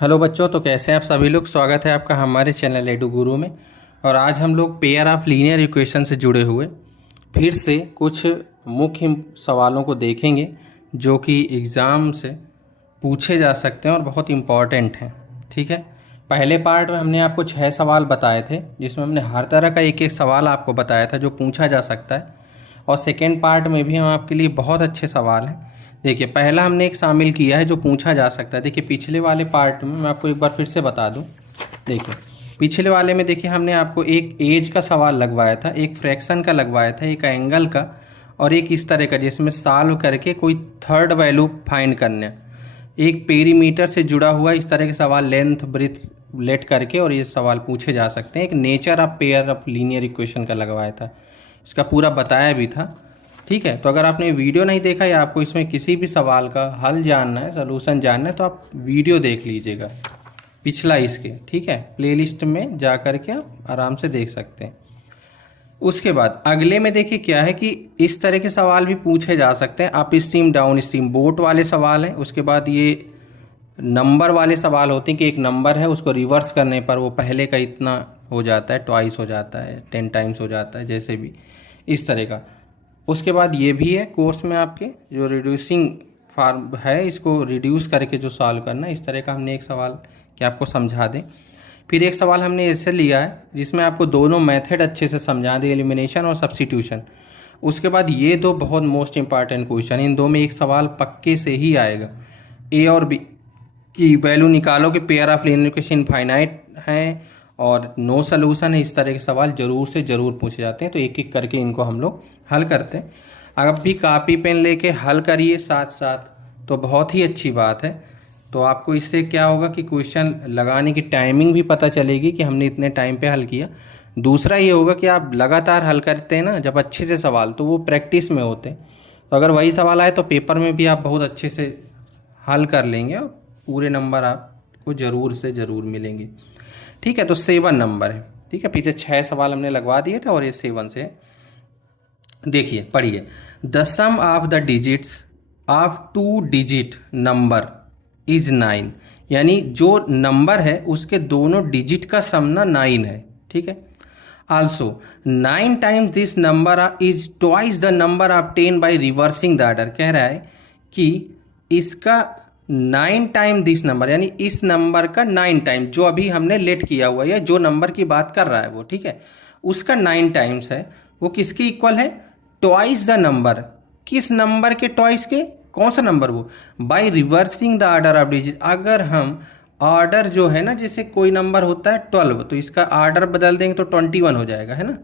Hello बच्चों, तो कैसे हैं आप सभी लोग। स्वागत है आपका हमारे चैनल एडू गुरु में। और आज हम लोग पेयर ऑफ लीनियर इक्वेशन से जुड़े हुए फिर से कुछ मुख्य सवालों को देखेंगे जो कि एग्ज़ाम से पूछे जा सकते हैं और बहुत इम्पॉर्टेंट हैं। ठीक है, पहले पार्ट में हमने आपको 6 सवाल बताए थे जिसमें हमने हर तरह का एक एक सवाल आपको बताया था जो पूछा जा सकता है। और सेकेंड पार्ट में भी हम आपके लिए बहुत अच्छे सवाल हैं। देखिए, पहला हमने एक शामिल किया है जो पूछा जा सकता है। देखिए, पिछले वाले पार्ट में मैं आपको एक बार फिर से बता दूं। देखिए, पिछले वाले में देखिए हमने आपको एक एज का सवाल लगवाया था, एक फ्रैक्शन का लगवाया था, एक एंगल का, और एक इस तरह का जिसमें सॉल्व करके कोई थर्ड वैल्यू फाइंड करना, एक पेरीमीटर से जुड़ा हुआ इस तरह के सवाल लेंथ ब्रेथ लेट करके, और ये सवाल पूछे जा सकते हैं। एक nature of pair of linear equation का लगवाया था, इसका पूरा बताया भी था। ठीक है, तो अगर आपने वीडियो नहीं देखा या आपको इसमें किसी भी सवाल का हल जानना है, सलूशन जानना है, तो आप वीडियो देख लीजिएगा पिछला इसके। ठीक है, प्लेलिस्ट में जा कर के आप आराम से देख सकते हैं। उसके बाद अगले में देखिए क्या है कि इस तरह के सवाल भी पूछे जा सकते हैं। Up stream down stream boat वाले सवाल हैं। उसके बाद ये नंबर वाले सवाल होते हैं कि एक नंबर है, उसको रिवर्स करने पर वो पहले का इतना हो जाता है, ट्वाइस हो जाता है, 10 टाइम्स हो जाता है, जैसे भी इस तरह का। उसके बाद ये भी है कोर्स में आपके जो रिड्यूसिंग फार्म है, इसको रिड्यूस करके जो सॉल्व करना, इस तरह का हमने एक सवाल कि आपको समझा दें। फिर एक सवाल हमने ऐसे लिया है जिसमें आपको दोनों मेथड अच्छे से समझा दें, एलिमिनेशन और सब्स्टिट्यूशन। उसके बाद ये दो बहुत मोस्ट इंपॉर्टेंट क्वेश्चन, इन दो में एक सवाल पक्के से ही आएगा। ए और बी की वैल्यू निकालो कि pair of linear equation infinite हैं और नो सलूशन है। इस तरह के सवाल जरूर से ज़रूर पूछे जाते हैं, तो एक एक करके इनको हम लोग हल करते हैं। आप भी कापी पेन लेके हल करिए साथ साथ, तो बहुत ही अच्छी बात है। तो आपको इससे क्या होगा कि क्वेश्चन लगाने की टाइमिंग भी पता चलेगी कि हमने इतने टाइम पे हल किया। दूसरा ये होगा कि आप लगातार हल करते हैं ना जब अच्छे से सवाल, तो वो प्रैक्टिस में होते हैं। तो अगर वही सवाल आए तो पेपर में भी आप बहुत अच्छे से हल कर लेंगे और पूरे नंबर आपको ज़रूर से ज़रूर मिलेंगे। ठीक है, तो 7 नंबर है। ठीक है, पीछे 6 सवाल हमने लगवा दिए थे और ये 7 से देखिए, पढ़िए। The sum of the digits of 2 digit number is 9, यानी जो नंबर है उसके दोनों डिजिट का सम ना 9 है। ठीक है, also 9 times this number is twice the number of 10 by reversing the order. कह रहा है कि इसका 9 टाइम दिस नंबर, यानी इस नंबर का 9 टाइम जो अभी हमने लेट किया हुआ है, या जो नंबर की बात कर रहा है वो, ठीक है, उसका 9 टाइम्स है। वो किसके इक्वल है? Twice the number. किस नंबर के ट्वाइस के? कौन सा नंबर? वो by reversing the order of digit. अगर हम ऑर्डर जो है ना, जैसे कोई नंबर होता है 12, तो इसका ऑर्डर बदल देंगे तो 21 हो जाएगा, है ना।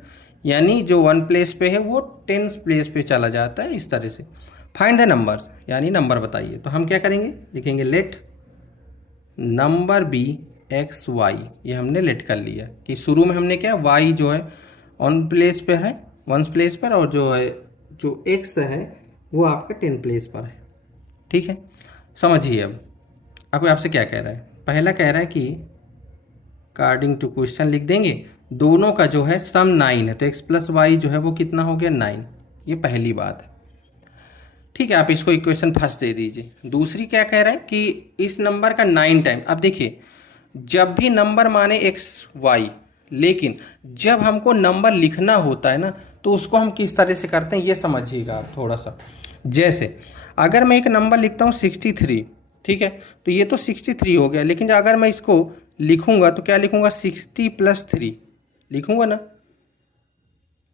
यानी जो 1 प्लेस पे है वो 10 प्लेस पे चला जाता है, इस तरह से। फाइंड द नंबर्स, यानी नंबर बताइए। तो हम क्या करेंगे, लिखेंगे let number b x y. ये हमने लेट कर लिया कि शुरू में हमने क्या, वाई जो है ऑन प्लेस पे है, 1 प्लेस पर, और जो है जो एक्स है वो आपका 10 प्लेस पर है। ठीक है, समझिए। अब आपसे क्या कह रहा है? पहला कह रहा है कि अकॉर्डिंग टू क्वेश्चन लिख देंगे दोनों का जो है सम 9 है, तो एक्स प्लस वाई जो है वो कितना हो गया? 9। ये पहली बात है। ठीक है, आप इसको इक्वेशन फर्स्ट दे दीजिए। दूसरी क्या कह रहा है कि इस नंबर का 9 टाइम। अब देखिए, जब भी नंबर माने एक्स वाई, लेकिन जब हमको नंबर लिखना होता है ना, तो उसको हम किस तरह से करते हैं ये समझिएगा आप थोड़ा सा। जैसे अगर मैं एक नंबर लिखता हूँ 63, ठीक है, तो ये तो 63 हो गया, लेकिन अगर मैं इसको लिखूंगा तो क्या लिखूंगा? 60 + 3 लिखूंगा ना,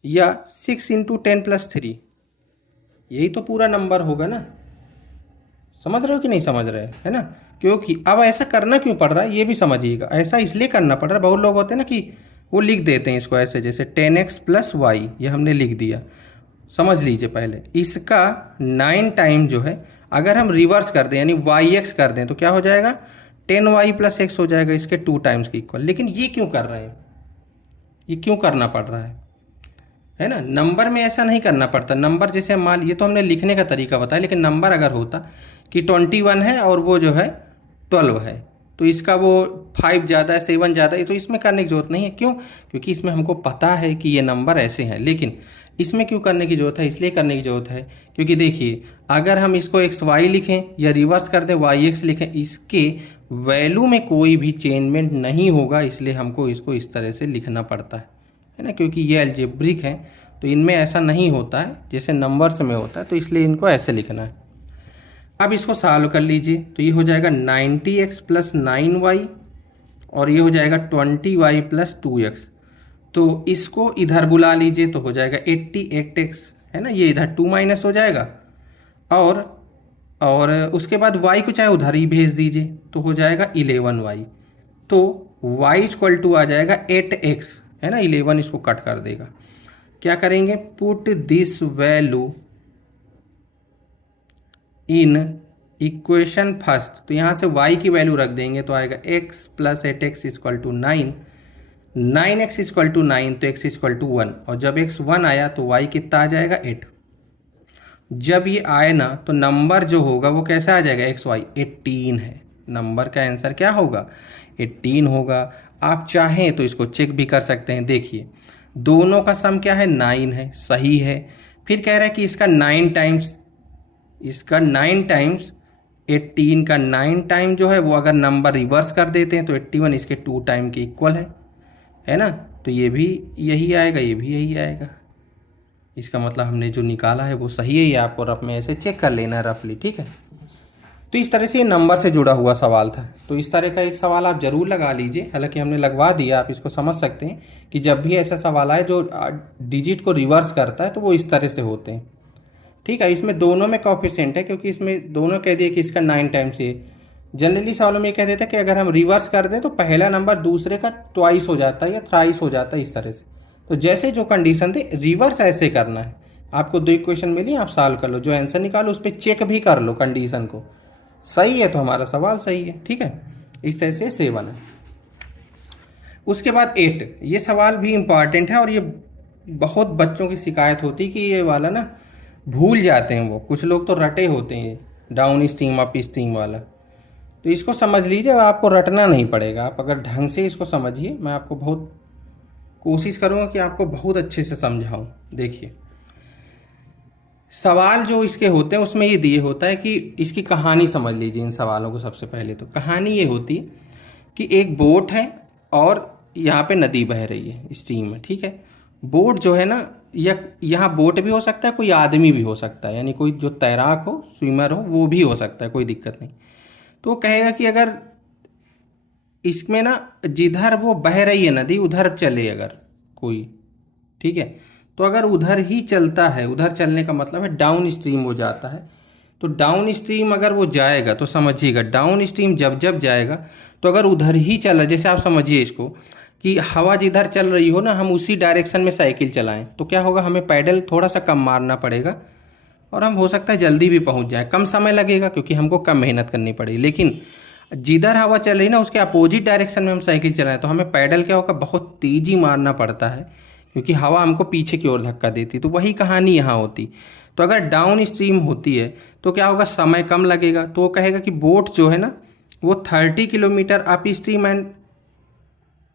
या 6 × 10 + 3, यही तो पूरा नंबर होगा ना। समझ रहे हो कि नहीं समझ रहे, है ना। क्योंकि अब ऐसा करना क्यों पड़ रहा है ये भी समझिएगा। ऐसा इसलिए करना पड़ रहा है, बहुत लोग होते हैं ना कि वो लिख देते हैं इसको ऐसे, जैसे 10x + y, ये हमने लिख दिया। समझ लीजिए, पहले इसका 9 टाइम जो है अगर हम रिवर्स कर दें, यानी yx कर दें, तो क्या हो जाएगा? 10y + x हो जाएगा, इसके 2 टाइम्स के इक्वल। लेकिन ये क्यों कर रहे हैं, ये क्यों करना पड़ रहा है ना। नंबर में ऐसा नहीं करना पड़ता। नंबर जैसे मान, ये तो हमने लिखने का तरीका बताया, लेकिन नंबर अगर होता कि 21 है और वो जो है 12 है, तो इसका वो 5 ज़्यादा है, 7 ज़्यादा है, तो इसमें करने की जरूरत नहीं है। क्यों? क्योंकि इसमें हमको पता है कि ये नंबर ऐसे हैं। लेकिन इसमें क्यों करने की जरूरत है? इसलिए करने की जरूरत है क्योंकि देखिए, अगर हम इसको एक्स वाई लिखें या रिवर्स कर दें वाई एक्स लिखें, इसके वैल्यू में कोई भी चेंजमेंट नहीं होगा, इसलिए हमको इसको इस तरह से लिखना पड़ता है ना, क्योंकि ये अलजेब्रिक है तो इनमें ऐसा नहीं होता है जैसे नंबर्स में होता है, तो इसलिए इनको ऐसे लिखना है। अब इसको सॉल्व कर लीजिए, तो ये हो जाएगा 90x प्लस 9y और ये हो जाएगा 20y प्लस 2x। तो इसको इधर बुला लीजिए तो हो जाएगा 88x, है ना, ये इधर 2 माइनस हो जाएगा और उसके बाद y को चाहे उधर ही भेज दीजिए तो हो जाएगा 11y। तो y इक्वल टू आ जाएगा 8x, है ना, 11 इसको कट कर देगा। क्या करेंगे, put this value in equation first, तो यहाँ से y की वैल्यू रख देंगे तो आएगा x plus 8x equal to 9, 9x equal to 9 तो x इक्वल टू 1, और जब x 1 आया तो y कितना आ जाएगा 8। जब ये आए ना तो नंबर जो होगा वो कैसा आ जाएगा, एक्स वाई 18 है, नंबर का आंसर क्या होगा 18 होगा। आप चाहें तो इसको चेक भी कर सकते हैं, देखिए दोनों का सम क्या है 9 है, सही है। फिर कह रहा है कि इसका 9 टाइम्स, इसका 9 टाइम्स 18 का 9 टाइम जो है वो अगर नंबर रिवर्स कर देते हैं तो 81 इसके 2 टाइम के इक्वल है ना, तो ये भी यही आएगा, ये भी यही आएगा। इसका मतलब हमने जो निकाला है वो सही है, ये आपको रफ में ऐसे चेक कर लेना है रफली, ठीक है। तो इस तरह से ये नंबर से जुड़ा हुआ सवाल था, तो इस तरह का एक सवाल आप ज़रूर लगा लीजिए। हालांकि हमने लगवा दिया, आप इसको समझ सकते हैं कि जब भी ऐसा सवाल आए जो डिजिट को रिवर्स करता है तो वो इस तरह से होते हैं, ठीक है। इसमें दोनों में कोएफिशिएंट है, क्योंकि इसमें दोनों कह दिए कि इसका 9 टाइम्स ये, जनरली सवालों में ये कह देता है कि अगर हम रिवर्स कर दें तो पहला नंबर दूसरे का ट्वाइस हो जाता है या थ्राइस हो जाता है, इस तरह से। तो जैसे जो कंडीशन थी रिवर्स ऐसे करना है। आपको 2 इक्वेशन मिली, आप सॉल्व कर लो, जो आंसर निकालो उस पर चेक भी कर लो कंडीशन को, सही है तो हमारा सवाल सही है, ठीक है। इस तरह से 7 है। उसके बाद 8, ये सवाल भी इंपॉर्टेंट है और ये बहुत बच्चों की शिकायत होती है कि ये वाला ना भूल जाते हैं, वो कुछ लोग तो रटे होते हैं डाउन स्ट्रीम अप स्ट्रीम वाला। तो इसको समझ लीजिए, आपको रटना नहीं पड़ेगा, आप अगर ढंग से इसको समझिए, मैं आपको बहुत कोशिश करूँगा कि आपको बहुत अच्छे से समझाऊँ। देखिए सवाल जो इसके होते हैं उसमें ये दिए होता है कि इसकी कहानी समझ लीजिए इन सवालों को। सबसे पहले तो कहानी ये होती है कि एक बोट है और यहाँ पे नदी बह रही है स्ट्रीम में, ठीक है। बोट जो है ना, या यहाँ बोट भी हो सकता है, कोई आदमी भी हो सकता है, यानी कोई जो तैराक हो, स्विमर हो, वो भी हो सकता है, कोई दिक्कत नहीं। तो वो कहेगा कि अगर इसमें ना जिधर वो बह रही है नदी उधर चले अगर कोई, ठीक है, तो अगर उधर ही चलता है, उधर चलने का मतलब है डाउन स्ट्रीम हो जाता है। तो डाउन स्ट्रीम अगर वो जाएगा तो समझिएगा, डाउन स्ट्रीम जब जब जाएगा तो अगर उधर ही चला, जैसे आप समझिए इसको कि हवा जिधर चल रही हो ना, हम उसी डायरेक्शन में साइकिल चलाएं तो क्या होगा, हमें पैडल थोड़ा सा कम मारना पड़ेगा और हम हो सकता है जल्दी भी पहुंच जाए, कम समय लगेगा क्योंकि हमको कम मेहनत करनी पड़ेगी। लेकिन जिधर हवा चल रही ना उसके अपोजिट डायरेक्शन में हम साइकिल चलाएं तो हमें पैडल क्या होगा, बहुत तेज़ी मारना पड़ता है, क्योंकि हवा हमको पीछे की ओर धक्का देती। तो वही कहानी यहाँ होती। तो अगर डाउन स्ट्रीम होती है तो क्या होगा, समय कम लगेगा। तो वो कहेगा कि बोट जो है ना वो 30 kilometre up stream and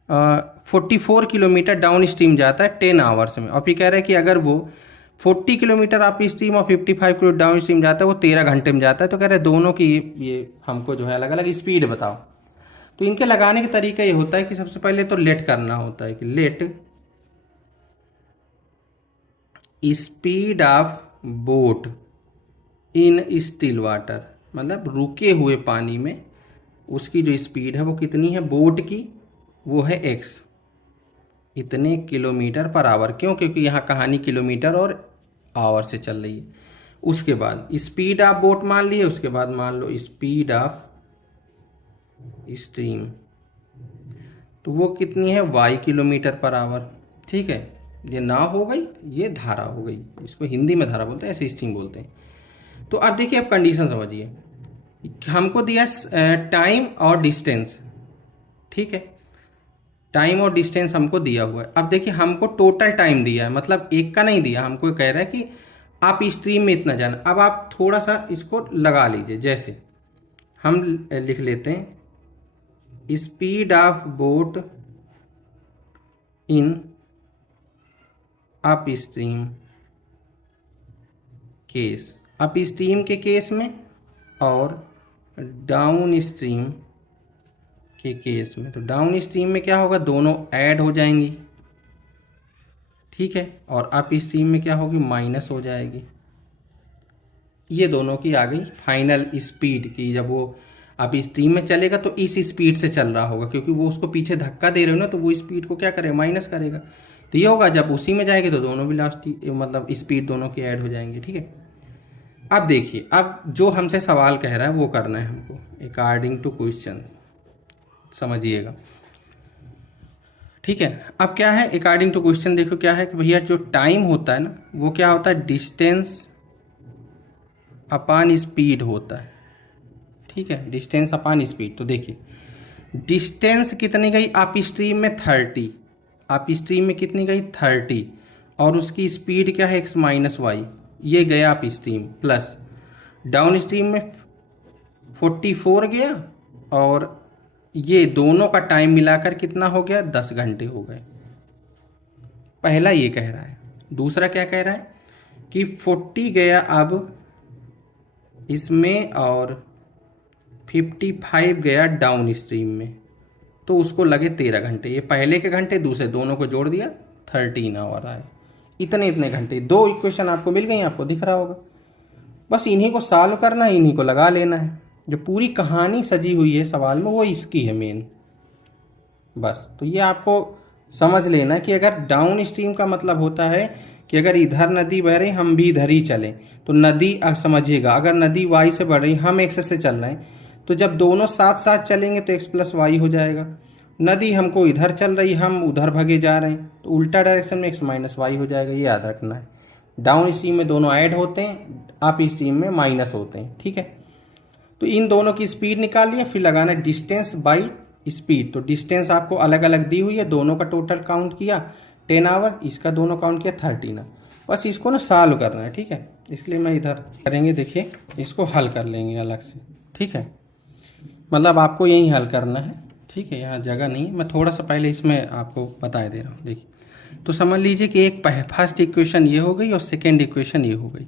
44 kilometre down stream जाता है 10 आवर्स में। और फिर कह रहा है कि अगर वो 40 किलोमीटर अप स्ट्रीम और 55 किलो डाउन स्ट्रीम जाता है वो 13 घंटे में जाता है। तो कह रहे हैं दोनों की ये हमको जो है अलग अलग स्पीड बताओ। तो इनके लगाने का तरीका ये होता है कि सबसे पहले तो लेट करना होता है कि let speed of boat in still water, मतलब रुके हुए पानी में उसकी जो स्पीड है वो कितनी है बोट की, वो है x, इतने किलोमीटर पर आवर। क्यों, क्योंकि यहाँ कहानी किलोमीटर और आवर से चल रही है। उसके बाद स्पीड ऑफ बोट मान लिए, उसके बाद मान लो स्पीड ऑफ स्ट्रीम, तो वो कितनी है y किलोमीटर पर आवर, ठीक है। ये नाव हो गई, ये धारा हो गई, इसको हिंदी में धारा बोलते हैं, ऐसे स्ट्रीम बोलते हैं। तो अब देखिए, अब कंडीशन समझिए, हमको दिया टाइम और डिस्टेंस, ठीक है, टाइम और डिस्टेंस हमको दिया हुआ है। अब देखिए हमको टोटल टाइम दिया है, मतलब एक का नहीं दिया, हमको कह रहा है कि आप स्ट्रीम में इतना जाना। अब आप थोड़ा सा इसको लगा लीजिए, जैसे हम लिख लेते हैं speed of boat in up stream case, up stream के केस में और डाउन स्ट्रीम के केस में। तो डाउन स्ट्रीम में क्या होगा, दोनों ऐड हो जाएंगी, ठीक है, और अप स्ट्रीम में क्या होगी, माइनस हो जाएगी। ये दोनों की आ गई फाइनल स्पीड की। जब वो अप स्ट्रीम में चलेगा तो इस स्पीड से चल रहा होगा, क्योंकि वो उसको पीछे धक्का दे रहे हो ना, तो वो स्पीड को क्या करेगा, माइनस करेगा। तो ये होगा, जब उसी में जाएगी तो दोनों वेलोसिटी मतलब स्पीड दोनों की ऐड हो जाएंगी, ठीक है। अब देखिए, अब जो हमसे सवाल कह रहा है वो करना है हमको अकॉर्डिंग टू क्वेश्चन, समझिएगा, ठीक है। अब क्या है अकॉर्डिंग टू क्वेश्चन, देखो क्या है कि भैया जो टाइम होता है ना, वो क्या होता है, डिस्टेंस अपान स्पीड होता है, ठीक है, डिस्टेंस अपान स्पीड। तो देखिए डिस्टेंस कितनी गई अप स्ट्रीम में, 30, अप स्ट्रीम में कितनी गई 30, और उसकी स्पीड क्या है, x माइनस वाई, ये गया up stream, plus down stream में 44 गया, और ये दोनों का टाइम मिलाकर कितना हो गया, 10 घंटे हो गए। पहला ये कह रहा है। दूसरा क्या कह रहा है कि 40 गया अब इसमें और 55 गया डाउन स्ट्रीम में, तो उसको लगे 13 घंटे। ये पहले के घंटे, दूसरे दोनों को जोड़ दिया 13 आवर आए। इतने घंटे, दो इक्वेशन आपको मिल गई, आपको दिख रहा होगा। बस इन्हीं को सॉल्व करना है, इन्हीं को लगा लेना है। जो पूरी कहानी सजी हुई है सवाल में वो इसकी है मेन। बस तो ये आपको समझ लेना कि अगर डाउन स्ट्रीम का मतलब होता है कि अगर इधर नदी बह रही हम भी इधर ही चलें, तो नदी समझिएगा, अगर नदी वाई से बढ़ रही हम एक्स से चल रहे हैं, तो जब दोनों साथ साथ चलेंगे तो एक्स प्लस वाई हो जाएगा। नदी हमको इधर चल रही, हम उधर भागे जा रहे हैं, तो उल्टा डायरेक्शन में एक्स माइनस वाई हो जाएगा। ये याद रखना है। डाउन स्ट्रीम में दोनों ऐड होते हैं, अप स्ट्रीम में माइनस होते हैं, ठीक है। तो इन दोनों की स्पीड निकाल लिया, फिर लगाना डिस्टेंस बाई स्पीड। तो डिस्टेंस आपको अलग अलग दी हुई है, दोनों का टोटल काउंट किया 10 आवर, इसका दोनों काउंट किया 13 आवर। बस इसको ना सॉल्व करना है, ठीक है। इसलिए मैं इधर करेंगे, देखिए इसको हल कर लेंगे अलग से, ठीक है। मतलब आपको यही हल करना है, ठीक है, यहाँ जगह नहीं। मैं थोड़ा सा पहले इसमें आपको बता दे रहा हूँ। देखिए तो समझ लीजिए कि एक फर्स्ट इक्वेशन ये हो गई और सेकेंड इक्वेशन ये हो गई,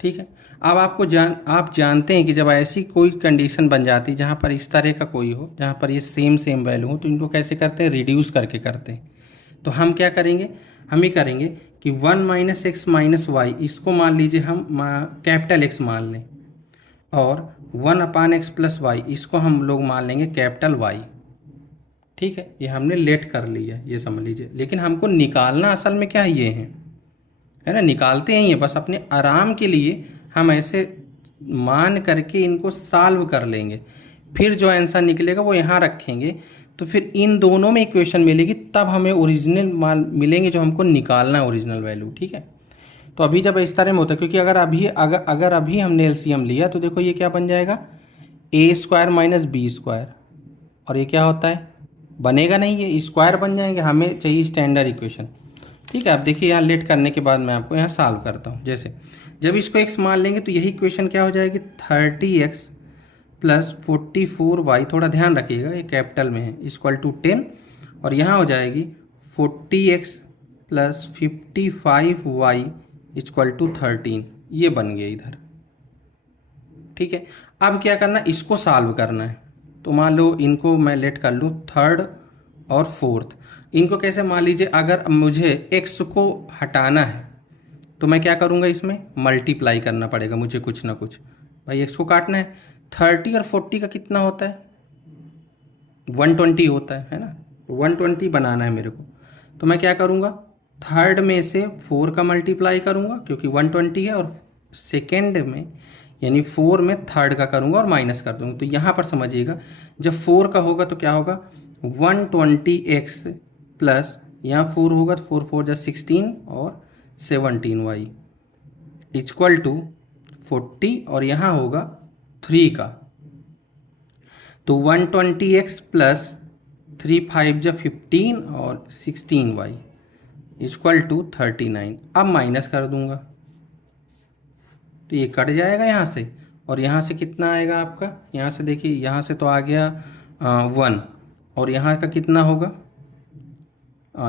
ठीक है। अब आप जानते हैं कि जब ऐसी कोई कंडीशन बन जाती है जहाँ पर इस तरह का कोई हो, जहाँ पर ये सेम वैल्यू हो, तो इनको कैसे करते हैं, रिड्यूस करके करते हैं। तो हम क्या करेंगे, हम ही करेंगे कि 1 माइनस एक्स माइनस वाई, इसको मान लीजिए हम कैपिटल एक्स मान लें, और 1 अपान एक्स प्लस वाई, इसको हम लोग मान लेंगे कैपिटल वाई, ठीक है। ये हमने लेट कर लिया, ये समझ लीजिए। लेकिन हमको निकालना असल में क्या ये है ना, निकालते हैं ये बस अपने आराम के लिए हम ऐसे मान करके इनको सॉल्व कर लेंगे, फिर जो आंसर निकलेगा वो यहाँ रखेंगे, तो फिर इन दोनों में इक्वेशन मिलेगी, तब हमें ओरिजिनल मान मिलेंगे जो हमको निकालना है, ओरिजिनल वैल्यू, ठीक है। तो अभी जब इस तरह में होता है, क्योंकि अगर अभी हमने एलसीएम लिया तो देखो ये क्या बन जाएगा, ए स्क्वायर माइनस बी स्क्वायर, और ये क्या होता है, बनेगा नहीं, ये स्क्वायर बन जाएंगे। हमें चाहिए स्टैंडर्ड इक्वेशन, ठीक है। अब देखिए यहाँ लेट करने के बाद मैं आपको यहाँ सॉल्व करता हूँ। जैसे जब इसको x मान लेंगे तो यही इक्वेशन क्या हो जाएगी, 30x प्लस 44y, थोड़ा ध्यान रखिएगा ये कैपिटल में है, इक्वल टू 10, और यहाँ हो जाएगी 40x plus 55y equal to 13। ये बन गया इधर, ठीक है। अब क्या करना, इसको सॉल्व करना है। तो मान लो इनको मैं लेट कर लूँ थर्ड और फोर्थ। इनको कैसे, मान लीजिए अगर मुझे x को हटाना है तो मैं क्या करूँगा, इसमें मल्टीप्लाई करना पड़ेगा मुझे कुछ ना कुछ। भाई x को काटना है, 30 और 40 का कितना होता है, 120 होता है ना। 120 बनाना है मेरे को, तो मैं क्या करूँगा, थर्ड में से 4 का मल्टीप्लाई करूँगा क्योंकि 120 है, और सेकेंड में यानी 4 में थर्ड का करूँगा और माइनस कर दूँगा। तो यहाँ पर समझिएगा, जब 4 का होगा तो क्या होगा, 120x प्लस यहाँ 4 होगा तो 4 4 जा 16 और 17y इक्वल टू 40, और यहाँ होगा 3 का, तो 120x प्लस 3 5 जा 15 और 16y इक्वल टू 39। अब माइनस कर दूंगा तो ये कट जाएगा यहाँ से, और यहाँ से कितना आएगा आपका, यहाँ से देखिए, यहाँ से तो आ गया 1, और यहाँ का कितना होगा,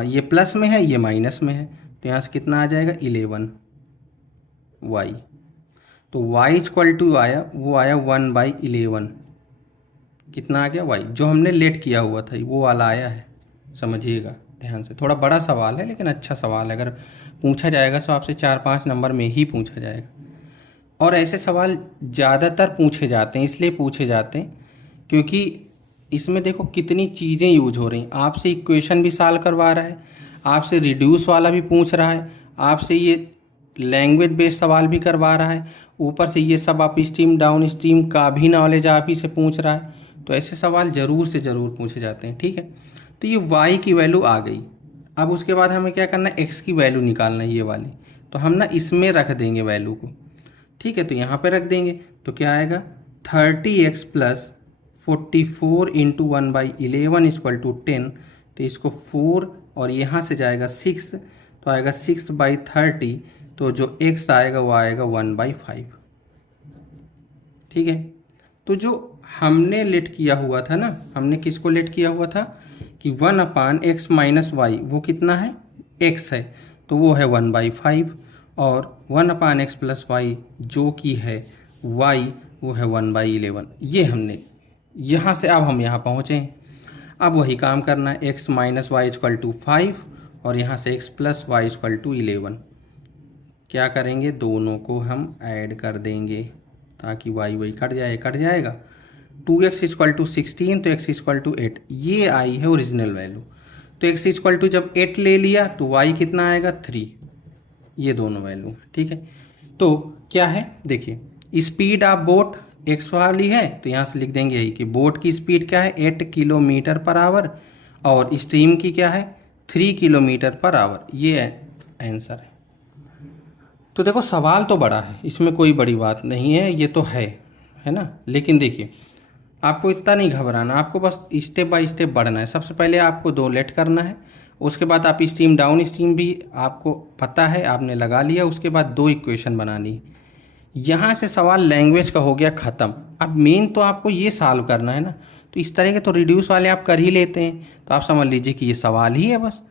ये प्लस में है ये माइनस में है, तो यहाँ से कितना आ जाएगा 11y। तो y इक्वल टू आया, वो आया 1/11, कितना आ गया y, जो हमने लेट किया हुआ था वो वाला आया है। समझिएगा ध्यान से, थोड़ा बड़ा सवाल है लेकिन अच्छा सवाल है। अगर पूछा जाएगा तो आपसे 4-5 नंबर में ही पूछा जाएगा। और ऐसे सवाल ज़्यादातर पूछे जाते हैं, इसलिए पूछे जाते हैं क्योंकि इसमें देखो कितनी चीज़ें यूज हो रही हैं। आपसे इक्वेशन भी सॉल्व करवा रहा है, आपसे रिड्यूस वाला भी पूछ रहा है, आपसे ये लैंग्वेज बेस्ड सवाल भी करवा रहा है, ऊपर से ये सब अप स्ट्रीम डाउन स्ट्रीम का भी नॉलेज आप ही से पूछ रहा है। तो ऐसे सवाल ज़रूर से ज़रूर पूछे जाते हैं। ठीक है, तो ये y की वैल्यू आ गई। अब उसके बाद हमें क्या करना है, x की वैल्यू निकालना है ये वाली। तो हम ना इसमें रख देंगे वैल्यू को। ठीक है, तो यहाँ पे रख देंगे तो क्या आएगा 30x plus 44 into 1/11 equal to 10। तो इसको 4 और यहाँ से जाएगा 6, तो आएगा 6/30। तो जो x आएगा वो आएगा 1/5। ठीक है, तो जो हमने लेट किया हुआ था ना, हमने किसको लेट किया हुआ था कि 1/x माइनस वाई, वो कितना है x है, तो वो है 1/5। और 1/x प्लस वाई जो कि है y, वो है 1/11। ये हमने यहाँ से, अब हम यहाँ पहुँचे हैं। अब वही काम करना है, x minus y equal to 5 और यहाँ से x plus y equal to 11। क्या करेंगे, दोनों को हम ऐड कर देंगे ताकि y वही कट जाएगा। 2x इक्वल टू 16, तो x इक्वल टू 8, ये आई है ओरिजिनल वैल्यू। तो x इक्वल टू जब 8 ले लिया तो y कितना आएगा 3, ये दोनों वैल्यू। ठीक है, तो क्या है देखिए, स्पीड ऑफ बोट x वाली है तो यहाँ से लिख देंगे यही कि बोट की स्पीड क्या है 8 किलोमीटर पर आवर और स्ट्रीम की क्या है 3 किलोमीटर पर आवर। ये आंसर है। तो देखो सवाल तो बड़ा है, इसमें कोई बड़ी बात नहीं है, ये तो है ना। लेकिन देखिए आपको इतना नहीं घबराना, आपको बस स्टेप बाय स्टेप बढ़ना है। सबसे पहले आपको 2 लेट करना है, उसके बाद आप स्ट्रीम डाउन स्ट्रीम भी आपको पता है, आपने लगा लिया। उसके बाद 2 इक्वेशन बनानी है। यहाँ से सवाल लैंग्वेज का हो गया ख़त्म। अब मेन तो आपको ये सॉल्व करना है ना। तो इस तरह के तो रिड्यूस वाले आप कर ही लेते हैं, तो आप समझ लीजिए कि ये सवाल ही है बस।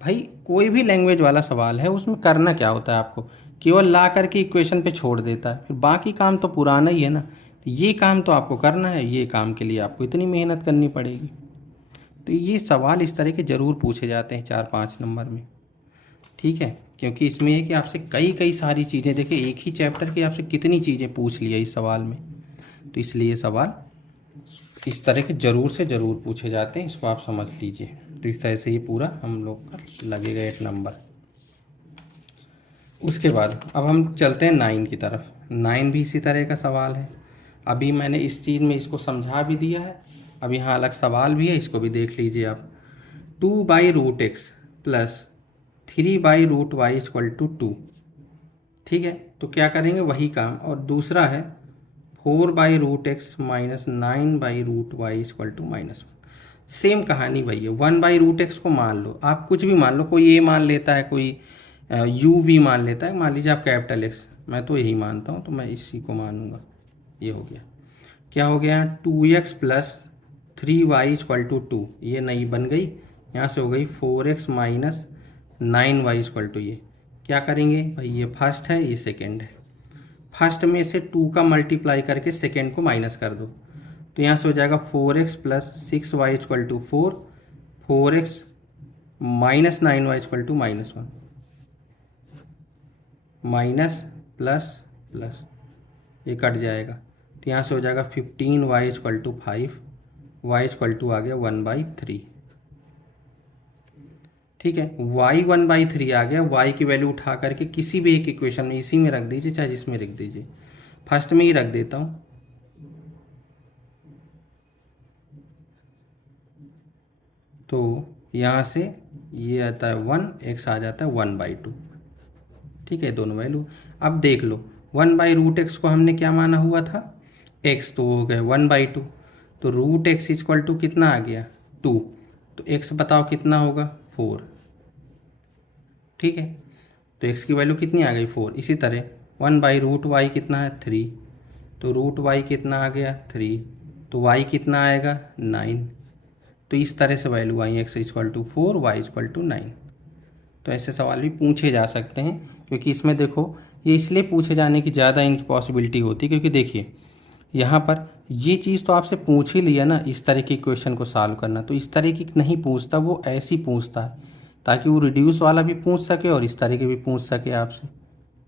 भाई कोई भी लैंग्वेज वाला सवाल है, उसमें करना क्या होता है, आपको केवल ला करके इक्वेशन पे छोड़ देता है, फिर बाकी काम तो पुराना ही है ना। तो ये काम तो आपको करना है, ये काम के लिए आपको इतनी मेहनत करनी पड़ेगी। तो ये सवाल इस तरह के ज़रूर पूछे जाते हैं 4-5 नंबर में। ठीक है, क्योंकि इसमें है कि आपसे कई सारी चीज़ें, देखिए एक ही चैप्टर की आपसे कितनी चीज़ें पूछ लिया इस सवाल में। तो इसलिए सवाल इस तरह के ज़रूर से ज़रूर पूछे जाते हैं, इसको आप समझ लीजिए। तो इस तरह से ये पूरा हम लोग का लगेगा 8 नंबर। उसके बाद अब हम चलते हैं 9 की तरफ। 9 भी इसी तरह का सवाल है। अभी मैंने इस चीज़ में इसको समझा भी दिया है, अब यहाँ अलग सवाल भी है, इसको भी देख लीजिए आप। 2/√x plus 3/√y equal to 2। ठीक है, तो क्या करेंगे वही काम। और दूसरा है 4/√x minus 9/√y equal to -1। Same कहानी वही है। 1/√x को मान लो, आप कुछ भी मान लो, कोई a मान लेता है, कोई u भी मान लेता है। मान लीजिए आप कैपिटल x, मैं तो यही मानता हूँ तो मैं इसी को मानूंगा। ये हो गया, क्या हो गया 2x plus 3y equal to 2, ये नई बन गई। यहाँ से हो गई 4x minus 9y equal to, ये क्या करेंगे भाई, ये फर्स्ट है ये सेकेंड है। फर्स्ट में से 2 का मल्टीप्लाई करके सेकेंड को माइनस कर दो, तो यहाँ से हो जाएगा 4x plus 6y equal to 4, 4x minus 9y equal to -1, minus plus plus ये कट जाएगा। तो यहाँ से हो जाएगा 15y equal to 5, y equal to आ गया 1/3। ठीक है, y 1/3 आ गया। y की वैल्यू उठा करके किसी भी एक इक्वेशन में, इसी में रख दीजिए चाहे जिसमें रख दीजिए। फर्स्ट में ही रख देता हूँ, तो यहाँ से ये आता है 1, x आ जाता है 1/2। ठीक है, दोनों वैल्यू। अब देख लो 1/√x को हमने क्या माना हुआ था x, तो हो गया 1/2। तो √x इक्वल टू कितना आ गया 2, तो x बताओ कितना होगा 4। ठीक है, तो x की वैल्यू कितनी आ गई 4। इसी तरह 1/√y कितना है 3, तो √y कितना आ गया 3, तो y कितना आएगा 9। तो इस तरह से वैल्यू आई x equal to 4, y equal to 9। तो ऐसे सवाल भी पूछे जा सकते हैं, क्योंकि इसमें देखो ये इसलिए पूछे जाने की ज़्यादा इनकी पॉसिबिलिटी होती है क्योंकि देखिए यहाँ पर ये चीज़ तो आपसे पूछ ही लिया ना, इस तरह की क्वेश्चन को सॉल्व करना। तो इस तरह की नहीं पूछता, वो ऐसी पूछता है ताकि वो रिड्यूस वाला भी पूछ सके और इस तरह के भी पूछ सके आपसे।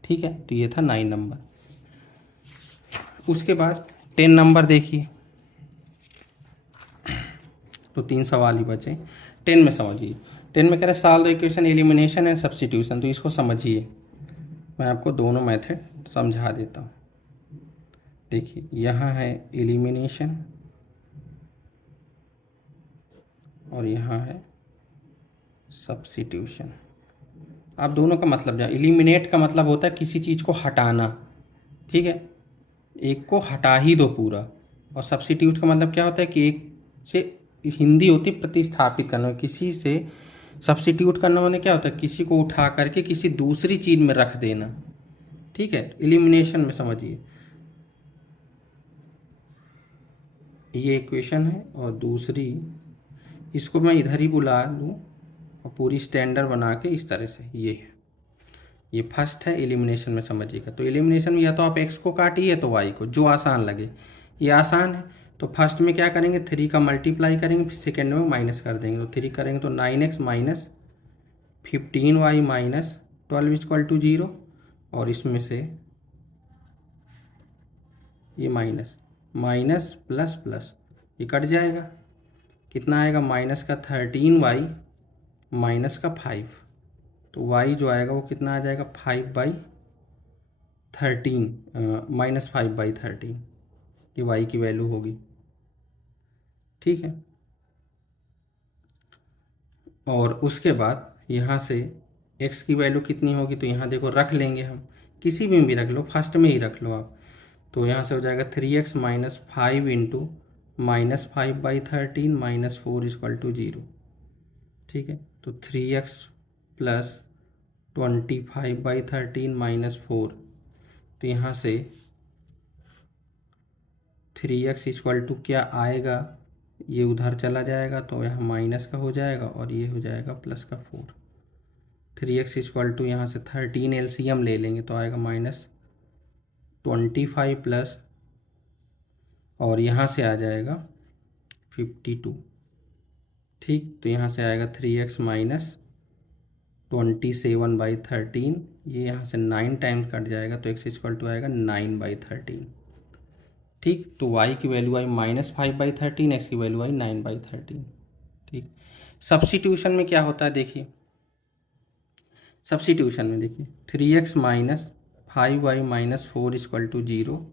ठीक है, तो ये था 9 नंबर। उसके बाद 10 नंबर देखिए, तो 3 सवाल ही बचे। 10 में समझिए, 10 में कह रहे solve the equation elimination and substitution. तो इसको समझिए, मैं आपको दोनों मेथड समझा देता हूँ। देखिए यहाँ है एलिमिनेशन और यहाँ है सब्स्टिट्यूशन। आप दोनों का मतलब जान, एलिमिनेट का मतलब होता है किसी चीज़ को हटाना, ठीक है, एक को हटा ही दो पूरा। और सब्स्टिट्यूट का मतलब क्या होता है कि एक से, हिंदी होती है प्रतिस्थापित करना, किसी से सब्स्टिट्यूट करना मैंने क्या होता है, किसी को उठा करके किसी दूसरी चीज़ में रख देना। ठीक है, एलिमिनेशन में समझिए ये इक्वेशन है और दूसरी इसको मैं इधर ही बुला लूँ और पूरी स्टैंडर्ड बना के इस तरह से, ये फर्स्ट है एलिमिनेशन में समझिएगा। तो एलिमिनेशन में या तो आप x को काटिए तो y को, जो आसान लगे। ये आसान है, तो फर्स्ट में क्या करेंगे, 3 का मल्टीप्लाई करेंगे, फिर सेकेंड में माइनस कर देंगे। तो 3 करेंगे तो 9x minus 15y minus 12 equal to 0, और इसमें से ये माइनस माइनस प्लस प्लस ये कट जाएगा, कितना आएगा, माइनस का 13y माइनस का 5। तो y जो आएगा वो कितना आ जाएगा, 5/13 माइनस 5/13, ये y की वैल्यू होगी। ठीक है, और उसके बाद यहाँ से x की वैल्यू कितनी होगी, तो यहाँ देखो रख लेंगे हम, किसी में भी रख लो, फर्स्ट में ही रख लो आप। तो यहाँ से हो जाएगा 3x minus 5 into minus 5/13 minus 4 equal to 0। ठीक है, तो 3x प्लस 25/13 माइनस 4, तो यहाँ से 3x इक्वल टू क्या आएगा, ये उधर चला जाएगा तो यहाँ माइनस का हो जाएगा और ये हो जाएगा प्लस का 4। 3x इक्वल टू यहाँ से 13 एलसीएम ले लेंगे तो आएगा माइनस 25 प्लस, और यहाँ से आ जाएगा 52। ठीक, तो यहाँ से आएगा 3x माइनस 27/13, ये यहाँ से 9 टाइम्स कट जाएगा तो x इक्वल टू आएगा 9/13। ठीक, तो y की वैल्यू आई -5/13, x की वैल्यू आई 9/13। ठीक, सब्स्टिट्यूशन में क्या होता है देखिए, सब्स्टिट्यूशन में देखिए 3x minus 5y minus 4 equal to 0,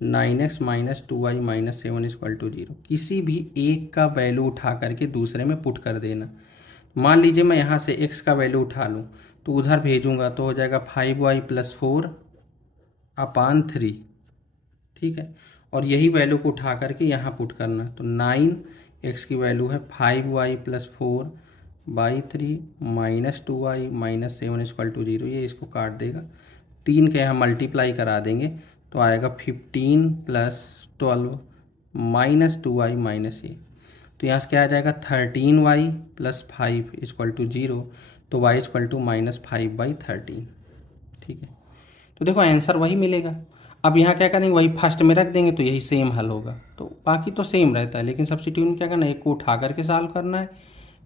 9x minus 2y minus 7 equal to 0। किसी भी एक का वैल्यू उठा करके दूसरे में पुट कर देना। मान लीजिए मैं यहाँ से x का वैल्यू उठा लूँ तो उधर भेजूँगा तो हो जाएगा 5y प्लस 4/3। ठीक है, और यही वैल्यू को उठा करके यहाँ पुट करना, तो 9x की वैल्यू है 5y plus 4/3 minus 2y minus 7 equal to 0। ये इसको काट देगा, 3 के यहाँ मल्टीप्लाई करा देंगे तो आएगा 15 प्लस 12 माइनस 2y माइनस ये, तो यहाँ से क्या आ जाएगा 13y प्लस 5 इक्वल टू 0, तो y इक्वल टू माइनस 5/13। ठीक है, तो देखो आंसर वही मिलेगा। अब यहाँ क्या करेंगे, वही फर्स्ट में रख देंगे तो यही सेम हल होगा। तो बाकी तो सेम रहता है, लेकिन सब्स्टिट्यूट में क्या करना है, एक को उठा करके सॉल्व करना है।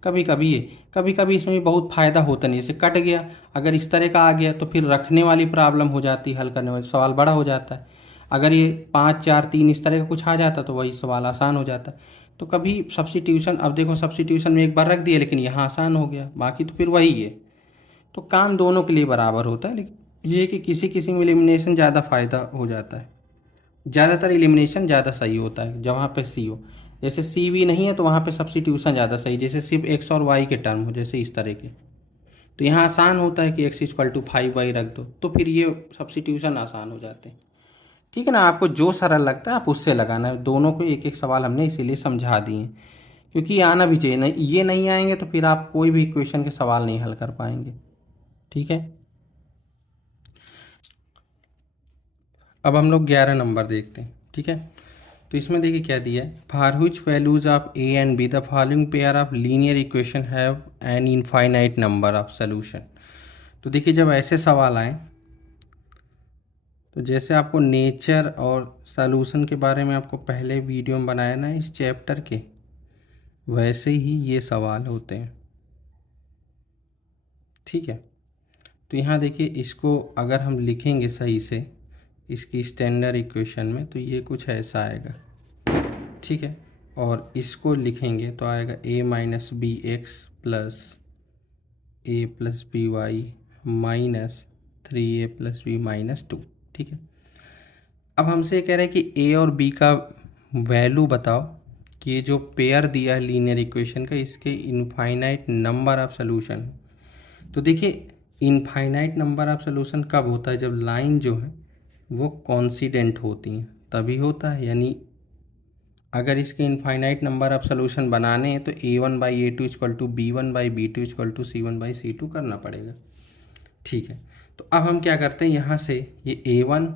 कभी कभी इसमें बहुत फ़ायदा होता नहीं, जैसे कट गया, अगर इस तरह का आ गया तो फिर रखने वाली प्रॉब्लम हो जाती है, हल करने वाली सवाल बड़ा हो जाता है। अगर ये 5 4 3 इस तरह का कुछ आ जाता तो वही सवाल आसान हो जाता। तो कभी सब्स्टिट्यूशन, अब देखो सब्स्टिट्यूशन में एक बार रख दिया लेकिन यहाँ आसान हो गया, बाकी तो फिर वही है। तो काम दोनों के लिए बराबर होता है, लेकिन ये है कि किसी किसी में एलिमिनेशन ज़्यादा फ़ायदा हो जाता है। ज़्यादातर एलिमिनेशन ज़्यादा सही होता है जहाँ पे सी हो, जैसे सी भी नहीं है तो वहाँ पे सब्स्टिट्यूशन ज़्यादा सही, जैसे सिर्फ एक्स और वाई के टर्म हो, जैसे इस तरह के। तो यहाँ आसान होता है कि एक्स इक्वल टू 5y रख दो, तो फिर ये सब्स्टिट्यूशन आसान हो जाते हैं। ठीक है ना, आपको जो सरल लगता है आप उससे लगाना है। दोनों को एक एक सवाल हमने इसीलिए समझा दिए, क्योंकि ये आना भी चाहिए, नहीं ये नहीं आएंगे तो फिर आप कोई भी इक्वेशन के सवाल नहीं हल कर पाएंगे। ठीक है, अब हम लोग 11 नंबर देखते हैं। ठीक है, तो इसमें देखिए क्या दिया है, for which values of A and be the following pair of linear equation have an infinite number of solution. तो देखिए जब ऐसे सवाल आए तो जैसे आपको नेचर और सॉल्यूशन के बारे में आपको पहले वीडियो में बनाया ना इस चैप्टर के, वैसे ही ये सवाल होते हैं। ठीक है, तो यहाँ देखिए, इसको अगर हम लिखेंगे सही से इसकी स्टैंडर्ड इक्वेशन में तो ये कुछ ऐसा आएगा। ठीक है, और इसको लिखेंगे तो आएगा a minus b x plus a plus b y minus 3a plus b minus 2। ठीक है, अब हमसे कह रहे हैं कि a और b का वैल्यू बताओ कि ये जो पेयर दिया है लीनियर इक्वेशन का, इसके इनफाइनाइट नंबर ऑफ सॉल्यूशन। तो देखिए, इनफाइनाइट नंबर ऑफ सॉल्यूशन कब होता है? जब लाइन जो है वो कॉन्सिडेंट होती हैं तभी होता है। यानी अगर इसके इनफाइनाइट नंबर ऑफ सॉल्यूशन बनाने हैं तो a1/a2 equal to b1/b2 equal to c1/c2 करना पड़ेगा। ठीक है, तो अब हम क्या करते हैं, यहाँ से ये a1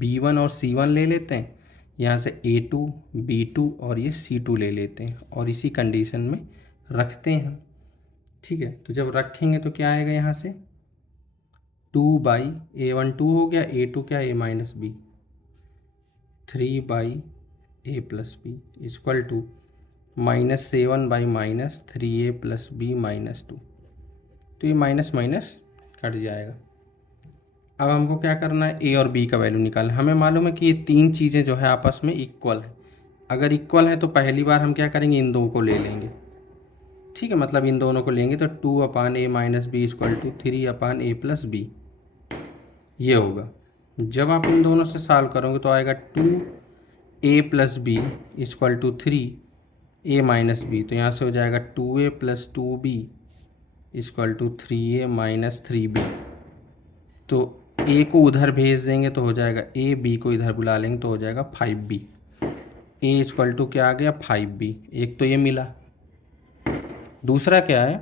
b1 और c1 ले लेते हैं, यहाँ से a2 b2 और ये c2 ले लेते हैं और इसी कंडीशन में रखते हैं। ठीक है, तो जब रखेंगे तो क्या आएगा, यहाँ से 2/a1 2 हो गया, a2 क्या a minus b, 3/a plus b equal to -7/-3a plus b minus 2। तो ये माइनस माइनस कट जाएगा। अब हमको क्या करना है, ए और बी का वैल्यू निकालना है। हमें मालूम है कि ये तीन चीज़ें जो है आपस में इक्वल है। अगर इक्वल है तो पहली बार हम क्या करेंगे, इन दो को ले लेंगे। ठीक है, मतलब इन दोनों को लेंगे तो 2/a minus b equal to 3/a plus b ये होगा। जब आप इन दोनों से सॉल्व करोगे तो आएगा 2a plus b equal to 3a minus b. तो यहाँ से हो जाएगा 2a plus 2b equal to 3a minus 3b। तो a को उधर भेज देंगे तो हो जाएगा a, b को इधर बुला लेंगे तो हो जाएगा 5b। a इक्वल टू क्या आ गया, 5b। एक तो ये मिला। दूसरा क्या है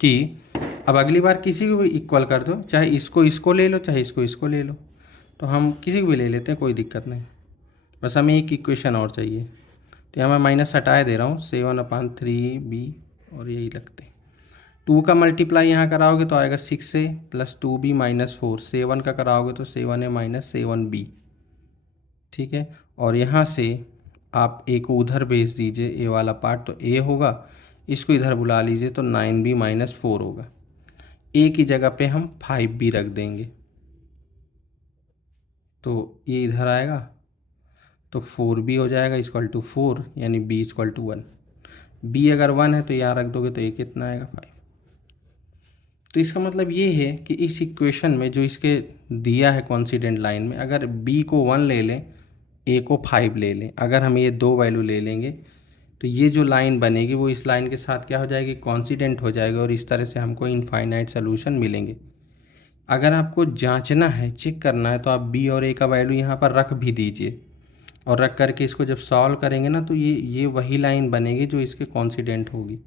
कि अब अगली बार किसी को भी इक्वल कर दो, चाहे इसको ले लो, चाहे इसको ले लो। तो हम किसी को भी ले लेते हैं, कोई दिक्कत नहीं। बस हमें एक इक्वेशन और चाहिए। तो यहाँ मैं माइनस हटाए दे रहा हूँ, 7/3b और यही लगते हैं। 2 का मल्टीप्लाई यहाँ कराओगे तो आएगा 6a प्लस 2b माइनस 4। 7 का कराओगे तो 7a माइनस 7b। ठीक है, और यहाँ से आप a को उधर भेज दीजिए, a वाला पार्ट तो a होगा, इसको इधर बुला लीजिए तो 9b माइनस 4 होगा। a की जगह पे हम 5b रख देंगे तो ये इधर आएगा तो 4b हो जाएगा इक्वल टू 4, यानी b इक्वल टू 1। b अगर 1 है तो यहाँ रख दोगे तो ये कितना आएगा, 5। तो इसका मतलब ये है कि इस इक्वेशन में जो इसके दिया है कॉन्सिडेंट लाइन में, अगर b को 1 ले लें, a को 5 ले लें, अगर हम ये दो वैल्यू ले लेंगे तो ये जो लाइन बनेगी वो इस लाइन के साथ क्या हो जाएगी, कॉन्सिडेंट हो जाएगा और इस तरह से हमको इनफाइनाइट सोल्यूशन मिलेंगे। अगर आपको जांचना है, चेक करना है, तो आप b और a का वैल्यू यहाँ पर रख भी दीजिए और रख करके इसको जब सॉल्व करेंगे ना तो ये वही लाइन बनेगी जो इसके कॉन्सिडेंट होगी।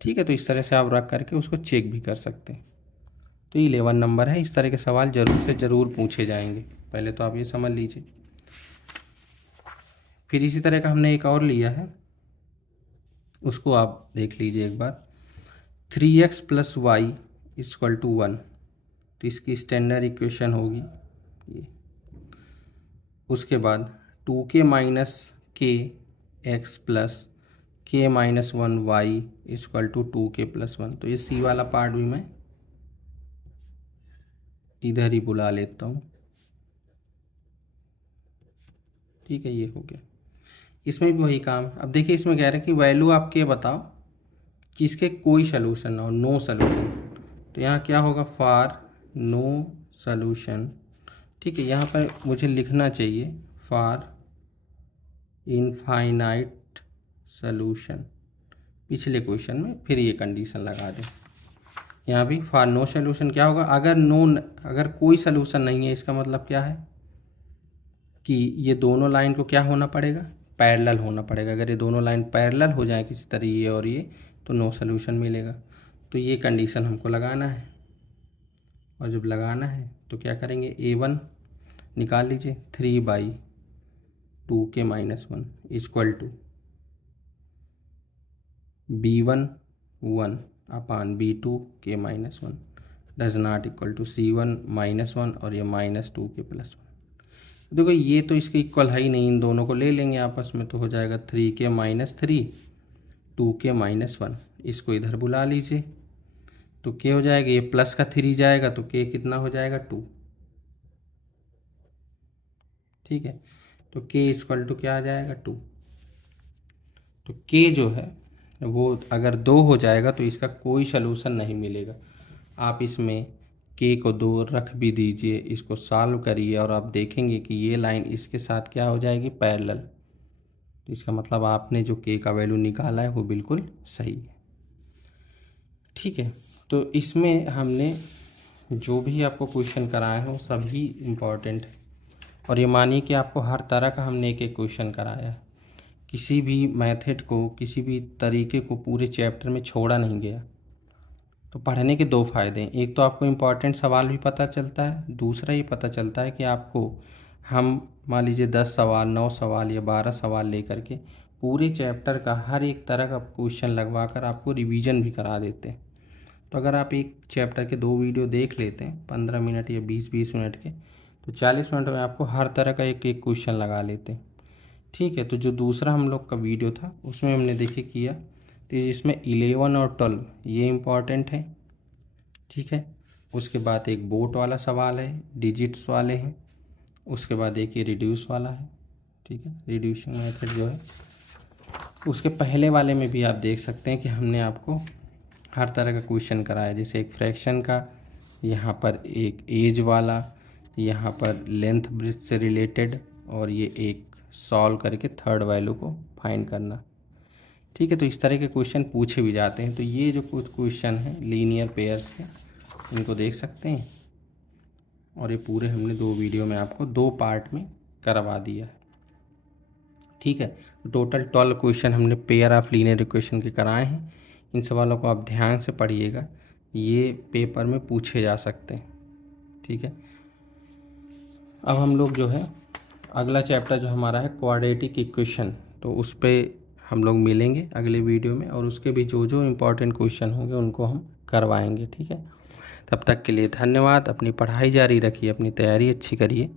ठीक है, तो इस तरह से आप रख करके उसको चेक भी कर सकते हैं। तो 11 नंबर है। इस तरह के सवाल ज़रूर से ज़रूर पूछे जाएंगे, पहले तो आप ये समझ लीजिए। फिर इसी तरह का हमने एक और लिया है, उसको आप देख लीजिए एक बार। 3x plus y equal to 1। तो इसकी स्टैंडर्ड इक्वेशन होगी ये। उसके बाद 2k minus k x plus k minus 1 y equal to 2k plus 1। तो ये सी वाला पार्ट भी मैं इधर ही बुला लेता हूँ। ठीक है, ये हो गया। इसमें भी वही काम। अब देखिए, इसमें कह रहे हैं कि वैल्यू आप के बताओ कि इसके कोई सलूशन ना हो, नो सलूशन। तो यहाँ क्या होगा, फॉर नो सलूशन। ठीक है, यहाँ पर मुझे लिखना चाहिए फॉर इनफाइनाइट सलूशन पिछले क्वेश्चन में, फिर ये कंडीशन लगा दें। यहाँ भी फॉर नो सलूशन क्या होगा, अगर कोई सलूशन नहीं है, इसका मतलब क्या है कि ये दोनों लाइन को क्या होना पड़ेगा, पैरेलल होना पड़ेगा। अगर ये दोनों लाइन पैरेलल हो जाए किसी तरह, ये और ये, तो नो सलूशन मिलेगा। तो ये कंडीशन हमको लगाना है, और जब लगाना है तो क्या करेंगे, a1 निकाल लीजिए, 3/2k minus 1 equal to b1 1/b2 k minus 1। Does not equal to C1 -1 और ये -2 के +1। देखो ये तो इसके इक्वल है ही नहीं, इन दोनों को ले लेंगे आपस में तो हो जाएगा 3k - 3 2k - 1। इसको इधर बुला लीजिए तो k हो जाएगा, ये प्लस का 3 जाएगा तो k कितना हो जाएगा 2। ठीक है, तो k इक्वल टू क्या आ जाएगा 2। तो k जो है वो अगर 2 हो जाएगा तो इसका कोई सलूशन नहीं मिलेगा। आप इसमें k को 2 रख भी दीजिए, इसको सॉल्व करिए और आप देखेंगे कि ये लाइन इसके साथ क्या हो जाएगी, पैरेलल। तो इसका मतलब आपने जो k का वैल्यू निकाला है वो बिल्कुल सही है। ठीक है, तो इसमें हमने जो भी आपको क्वेश्चन कराए हैं वो सभी इम्पॉर्टेंट है और ये मानिए कि आपको हर तरह का हमने एक एक क्वेश्चन कराया है। किसी भी मेथड को, किसी भी तरीके को पूरे चैप्टर में छोड़ा नहीं गया। तो पढ़ने के 2 फ़ायदे हैं, एक तो आपको इम्पॉर्टेंट सवाल भी पता चलता है, दूसरा ये पता चलता है कि आपको हम मान लीजिए 10 सवाल, 9 सवाल या 12 सवाल लेकर के पूरे चैप्टर का हर एक तरह का क्वेश्चन लगवा कर आपको रिवीजन भी करा देते हैं। तो अगर आप एक चैप्टर के 2 वीडियो देख लेते हैं 15 मिनट या 20-20 मिनट के, तो 40 मिनट में आपको हर तरह का एक एक क्वेश्चन लगा लेते हैं। ठीक है, तो जो दूसरा हम लोग का वीडियो था उसमें हमने देखिए किया, तो इसमें 11 और 12 ये इम्पॉर्टेंट है। ठीक है, उसके बाद एक बोट वाला सवाल है, डिजिट्स वाले हैं, उसके बाद एक ये रिड्यूस वाला है। ठीक है, रिड्यूसिंग मेथड जो है उसके पहले वाले में भी आप देख सकते हैं कि हमने आपको हर तरह का क्वेश्चन कराया, जैसे एक फ्रैक्शन का, यहाँ पर एक एज वाला, यहाँ पर लेंथ ब्रिथ से रिलेटेड, और ये एक सॉल्व करके थर्ड वैल्यू को फाइंड करना। ठीक है, तो इस तरह के क्वेश्चन पूछे भी जाते हैं। तो ये जो कुछ क्वेश्चन हैं लीनियर पेयर्स के, इनको देख सकते हैं और ये पूरे हमने 2 वीडियो में आपको 2 पार्ट में करवा दिया है। ठीक है, टोटल 12 क्वेश्चन हमने पेयर ऑफ लीनियर इक्वेशन के कराए हैं। इन सवालों को आप ध्यान से पढ़िएगा, ये पेपर में पूछे जा सकते हैं। ठीक है, अब हम लोग जो है अगला चैप्टर जो हमारा है क्वाड्रेटिक इक्वेशन, तो उस पर हम लोग मिलेंगे अगले वीडियो में और उसके भी जो जो इम्पोर्टेंट क्वेश्चन होंगे उनको हम करवाएंगे। ठीक है, तब तक के लिए धन्यवाद। अपनी पढ़ाई जारी रखिए, अपनी तैयारी अच्छी करिए।